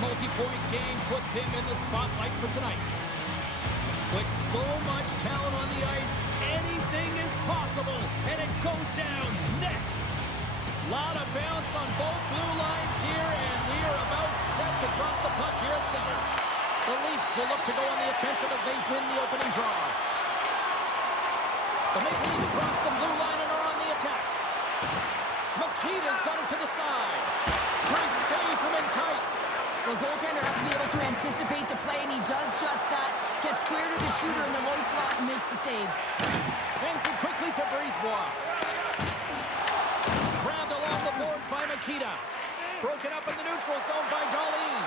multi-point game puts him in the spotlight for tonight. With so much talent on the ice, anything is possible, and it goes down next. Lot of bounce on both blue lines here, and we are about set to drop the puck here at center. The Leafs will look to go on the offensive as they win the opening draw. The Maple Leafs cross the blue line and are on the attack. Makita's got it to the side. Great save from in tight. Well, goaltender has to be able to anticipate the play, and he does just that. Gets square to the shooter in the low slot and makes the save. Sends it quickly to Brisebois. Grabbed along the boards by Makita. Broken up in the neutral zone by Darlene.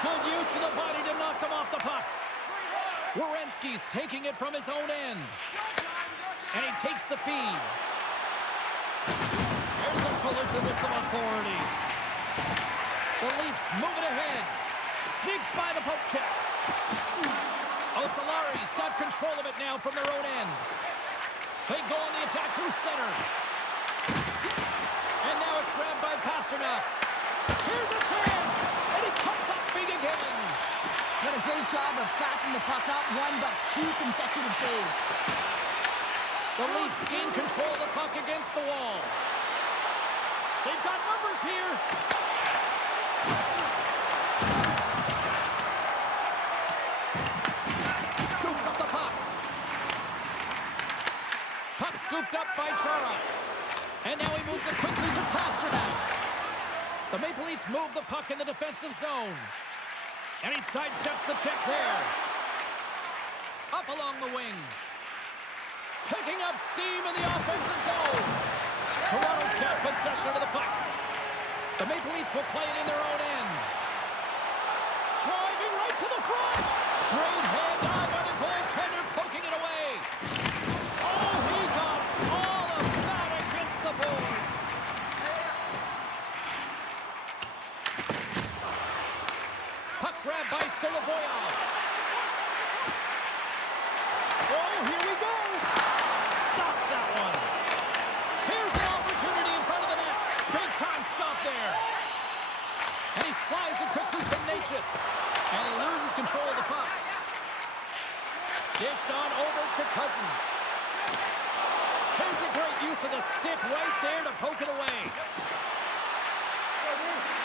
Good use of the body to knock them off the puck. Werenski's taking it from his own end. And he takes the feed. There's a collision with some authority. The Leafs move it ahead. Sneaks by the poke check. Osolari's got control of it now from their own end. They go on the attack through center. And now it's grabbed by Pasternak. Here's a chance! And he comes up big again. What a great job of tracking the puck. Not one, but two consecutive saves. The Leafs gain control of the puck against the wall. They've got numbers here. Scoops up the puck. Puck scooped up by Chara. And now he moves it quickly to Pasternak. The Maple Leafs move the puck in the defensive zone. And he sidesteps the check there. Up along the wing. Picking up steam in the offensive zone. Toronto's got possession of the puck. The Maple Leafs will play it in their own end. Driving right to the front. Great hand dive by the goaltender, poking it away. Oh, he got all of that against the boards. Puck grab by Solovoyov. Oh, here we go. Stops that one. Here's the opportunity in front of the net. Big time stop there. And he slides it quickly to Natchez. And he loses control of the puck. Dished on over to Cousins. Here's a great use of the stick right there to poke it away.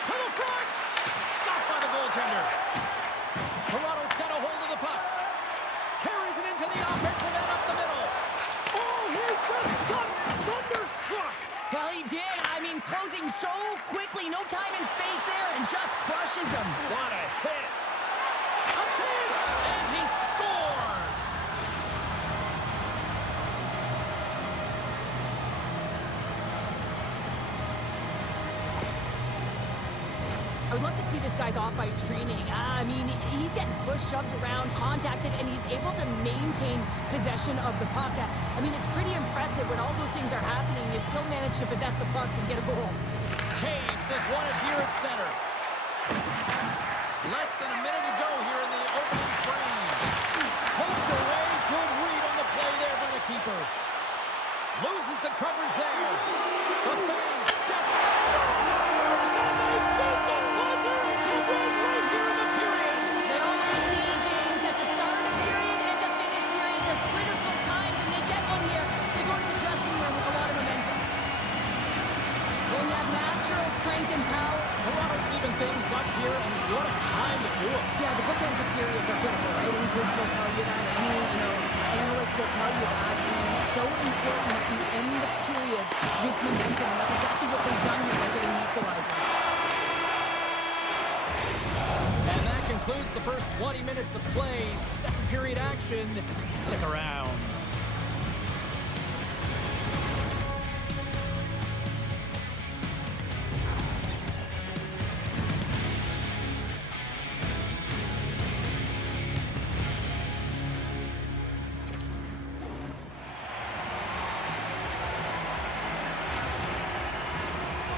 To the front. Stopped by the goaltender. Toronto's got a hold of the puck. Carries it into the offensive end up the middle. Oh, he just got thunderstruck. Well, he did. I mean, closing so quickly. No time and space there, and just crushes him. What a hit. A chance, and he scores. I would love to see this guy's off-ice training. I mean, he's getting pushed, shoved around, contacted, and he's able to maintain possession of the puck. I mean, it's pretty impressive when all those things are happening. You still manage to possess the puck and get a goal. Taves has won it here at center. Less than a minute to go here in the opening frame. Poked away, good read on the play there by the keeper. Loses the coverage there. The fans desperate. Scores! And they beat the buzzer to win right here in the period. They always see, James, that to start a period and to finish periods are critical times, and they get one here. They go to the dressing room with a lot of momentum. When you have natural strength and power, Toronto's even things up here, and what a time to do it. yeah, the bookends of periods are critical, right? Any coach will tell you that. Any, analyst will tell you that. And it's so important that you end the period with momentum, and that's exactly what they've done here by getting the equalizer. And that concludes the first 20 minutes of play. Second period action. Stick around.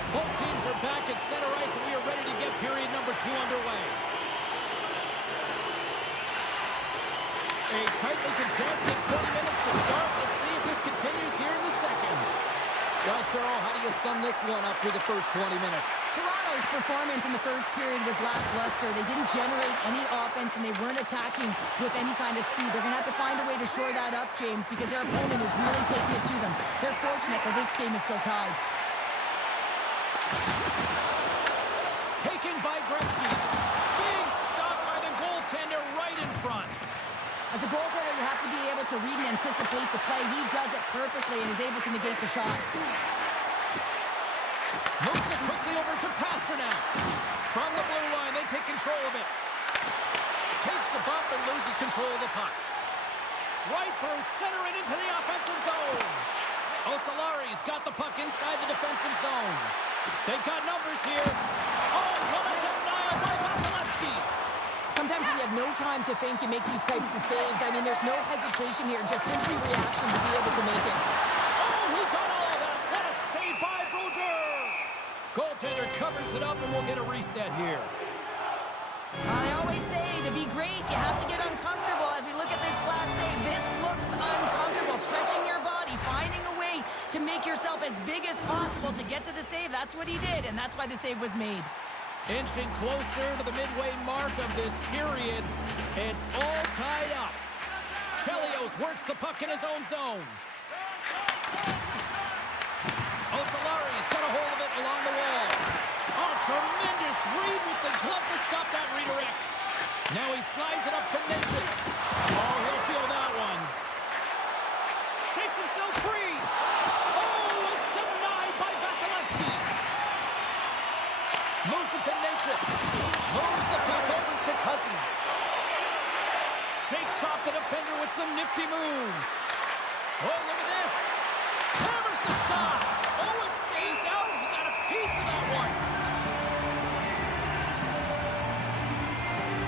Both teams are back at center ice, and we are ready to get period number 2 underway. A tightly contested 20 minutes to start. Let's see if this continues here in the second. Well, Cheryl, how do you sum this one up through the first 20 minutes? Toronto Toronto's performance in the first period was lackluster. They didn't generate any offense, and they weren't attacking with any kind of speed. They're going to have to find a way to shore that up, James, because their opponent is really taking it to them. They're fortunate that this game is still tied. Taken by Gretzky. Big stop by the goaltender right in front. As a goaltender, you have to be able to read and anticipate the play. He does it perfectly and is able to negate the shot. Moves it quickly over to Pasternak. From the blue line, they take control of it. Takes a bump and loses control of the puck. Right through center and into the offensive zone. Osolari's got the puck inside the defensive zone. They've got numbers here. Oh, what a denial by Vasilevsky. Sometimes when you have no time to think, you make these types of saves. I mean, there's no hesitation here, just simply reaction to be able to make it. Oh, he got all of that. What a save by Brodeur. Goaltender covers it up, and we'll get a reset here. I always say, to be great, you have to get uncomfortable. As we look at this last save, this looks uncomfortable. Stretching your body, finding a way to make yourself as big as possible to get to the save. That's what he did, and that's why the save was made. Inching closer to the midway mark of this period. It's all tied up. Chelios works the puck in his own zone. Osolari's got a hold of it along the wall. Oh, tremendous read with the glove to stop that redirect. Now he slides it up to Natchez. Oh, he'll feel that one. Shakes himself free. Oh, it's denied by Vasilevsky. Moves it to Natchez. Moves the puck over to Cousins. Shakes off the defender with some nifty moves. Oh, look at this. Hammers the shot. Oh, it stays out. He got a piece of that one.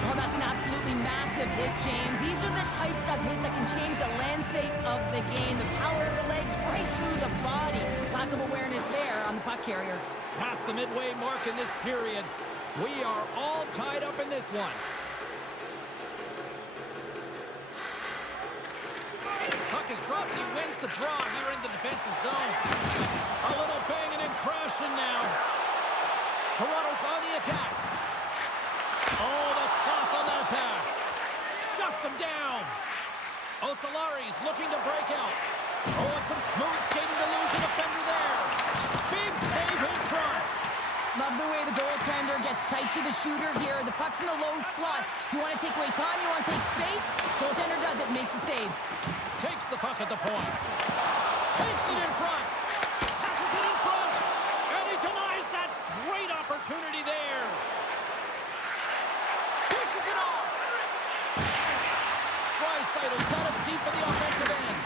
Oh, that's an absolutely massive hit, James. These are the types of hits that can change the landscape of the game. The power of the legs right through the body. Lack of awareness there on the puck carrier. Past the midway mark in this period. We are all tied up in this one. Puck is dropped and he wins the draw here in the defensive zone. A little banging and crashing now. Toronto's on the attack. Oh, the sauce on that pass. Shuts him down. Osolari's looking to break out. Oh, and some smooth skating to lose a defender there. Big save in front. Love the way the goaltender gets tight to the shooter here. The puck's in the low slot. You want to take away time, you want to take space. Goaltender does it, makes the save. Takes the puck at the point. Takes it in front. Passes it in front. And he denies that great opportunity there. Pushes it off. Draisaitl got it deep in the offensive end.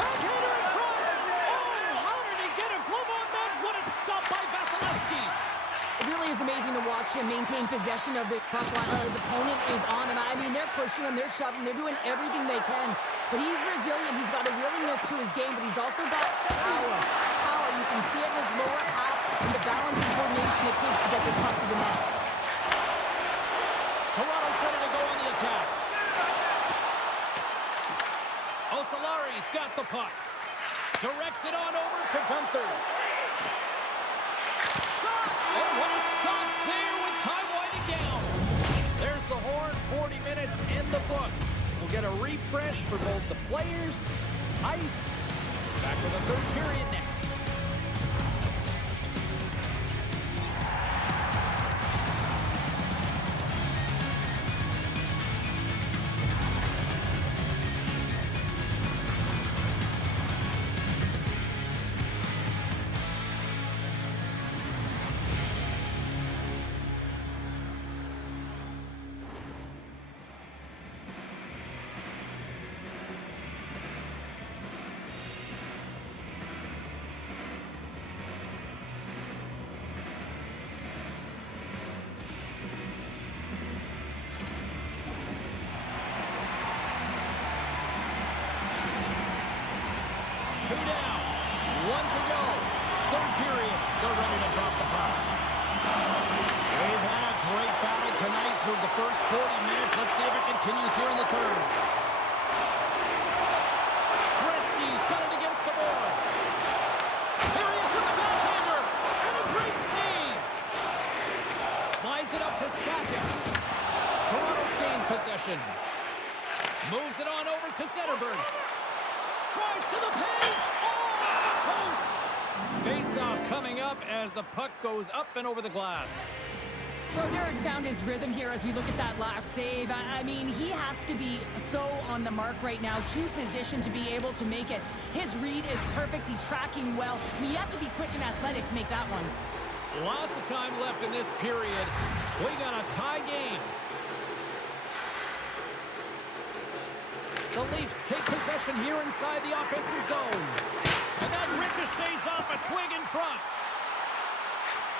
Backhander in front. Oh, how did he get a glove on that? What a stop by Vasilevsky. It really is amazing to watch him maintain possession of this puck while his opponent is on him. I mean, they're pushing him, they're shoving, they're doing everything they can. But he's resilient, he's got a willingness to his game, but he's also got power. Power, you can see it in his lower half and the balance and coordination it takes to get this puck to the net. Toronto's ready to go on the attack. Osolari's got the puck. Directs it on over to Gunther. Shot! Oh, what a stop there with time winding down. There's the horn, 40 minutes in the books. We'll get a refresh for both the players, ice. Back with the third period next. Two down, one to go. Third period, they're ready to drop the puck. We've had a great battle tonight through the first 40 minutes. Let's see if it continues here in the third. Gretzky's got it against the boards. Here he is with the backhander, and a great save. Sakic. Toronto's gained possession. Moves it on over to Zetterberg. Drives to the paint. Oh, the post. Face-off coming up as the puck goes up and over the glass. Broderick's found his rhythm here as we look at that last save. I mean, he has to be so on the mark right now, true position to be able to make it. His read is perfect. He's tracking well. I mean, you have to be quick and athletic to make that one. Lots of time left in this period. We got a tie game. The Leafs take possession here inside the offensive zone. And that ricochets off a twig in front.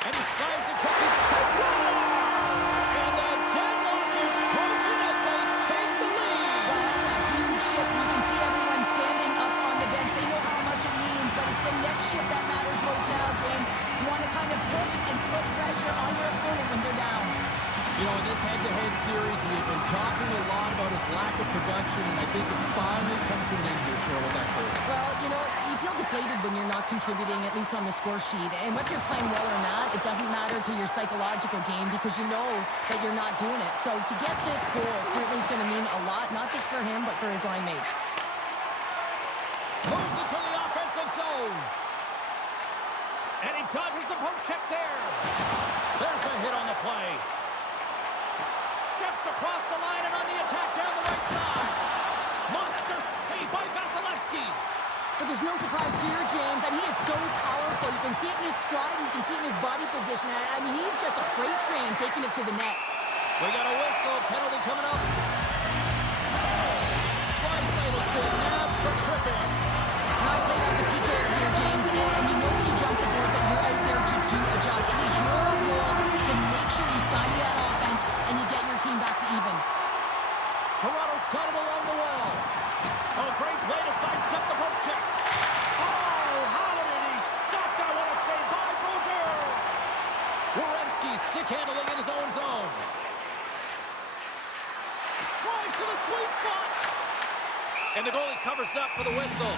And he slides it quickly to Heise. And the deadlock is broken as they take the lead. Well, that's a huge shift. You can see everyone standing up on the bench. They know how much it means, but it's the next shift that matters most now, James. You want to kind of push and put pressure on your opponent when they're down. You know, in this head-to-head series, we've been talking a lot about his lack of production, and I think it finally comes to an end here, Cheryl, with that goal. Well, you know, you feel deflated when you're not contributing, at least on the score sheet. And whether you're playing well or not, it doesn't matter to your psychological game because you know that you're not doing it. So to get this goal certainly is going to mean a lot, not just for him, but for his line mates. Moves into the offensive zone. And he dodges the poke check there. There's a hit on the play. Steps across the line and on the attack down the right side. Monster save by Vasilevsky. But there's no surprise here, James. I mean, he is so powerful. You can see it in his stride and you can see it in his body position. I mean, he's just a freight train taking it to the net. We got a whistle. Penalty coming up. Draisaitl been nabbed for tripping. I played as a PK here, James, and you know when you jump the boards that you're out there to do a job. It is your role to make sure you stymie that offense and you get your team back to even. Toronto's got it along the wall. Oh, great play to sidestep the poke check. Oh, how did he stop that? What a save by Brodeur. Werenski stick handling in his own zone. Drives to the sweet spot. And the goalie covers up for the whistle.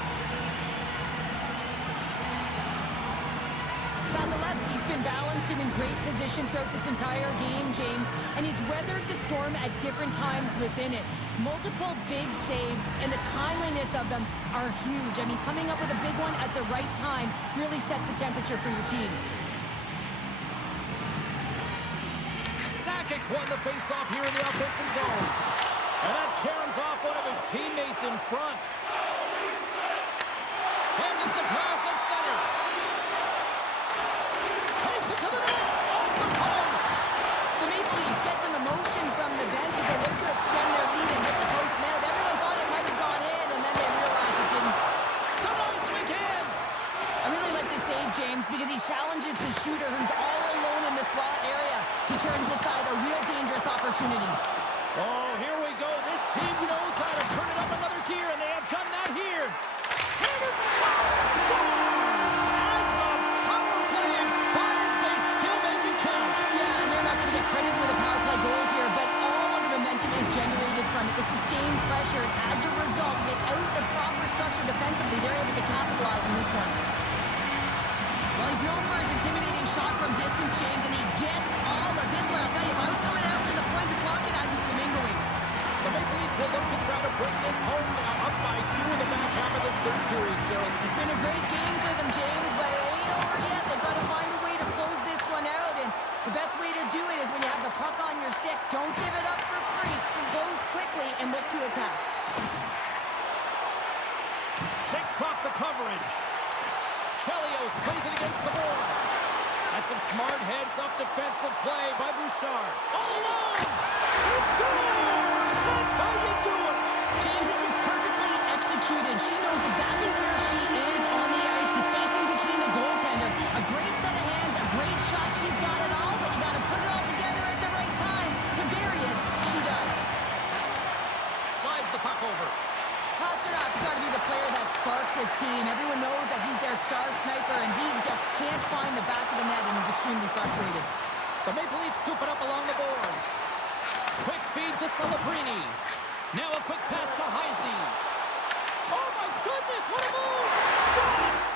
Vasilevsky's been balanced and in great position throughout this entire game, James, and he's weathered the storm at different times within it. Multiple big saves, and the timeliness of them are huge. I mean, coming up with a big one at the right time really sets the temperature for your team. Sakic won the faceoff here in the offensive zone. And that caroms off one of his teammates in front. And is the pass at center. Takes it to the net. Off the post. The Maple Leafs get some emotion from the bench as they look to extend their lead and hit the post now. Everyone thought it might have gone in, and then they realized it didn't. Denies him again. I really like this save, James, because he challenges the shooter who's all alone in the slot area. He turns aside a real dangerous opportunity. Oh, here we go. This team knows how to turn it up another gear, and they have done that here. Here's a shot. Scores! As the power play expires, they still make it count. Yeah, and they're not going to get credit for the power play goal here, but all of the momentum is generated from it. The sustained pressure, and as a result, without the proper structure defensively, they're able to capitalize on this one. Well, he's known for his intimidating shot from distance, James, and he gets all of this one. I'll tell you, if I was coming out to the point to block it, I'd be flamingoing. The Maple Leafs will look to try to bring this home now, up by 2 in the back half of this third period, Cheryl. It's been a great game for them, James, but it ain't over yet. They've got to find a way to close this one out, and the best way to do it is when you have the puck on your stick. Don't give it up for free. Close quickly and look to attack. Shakes off the coverage. Chelios plays it against the boards. That's some smart heads-up defensive play by Bouchard. All alone! She scores! That's how you do it! James, this is perfectly executed. She knows exactly where she is on the ice, the spacing between the goaltender. A great set of hands, a great shot. She's got it all, but you got to put it all together at the right time. To bury it, she does. Slides the puck over. Pasternak's got to be the player that sparks his team. Everyone knows that he's their star sniper, and he just can't find the back of the net and is extremely frustrated. The Maple Leafs scoop it up along the boards. Quick feed to Celebrini. Now a quick pass to Heise. Oh my goodness, what a move! Stop!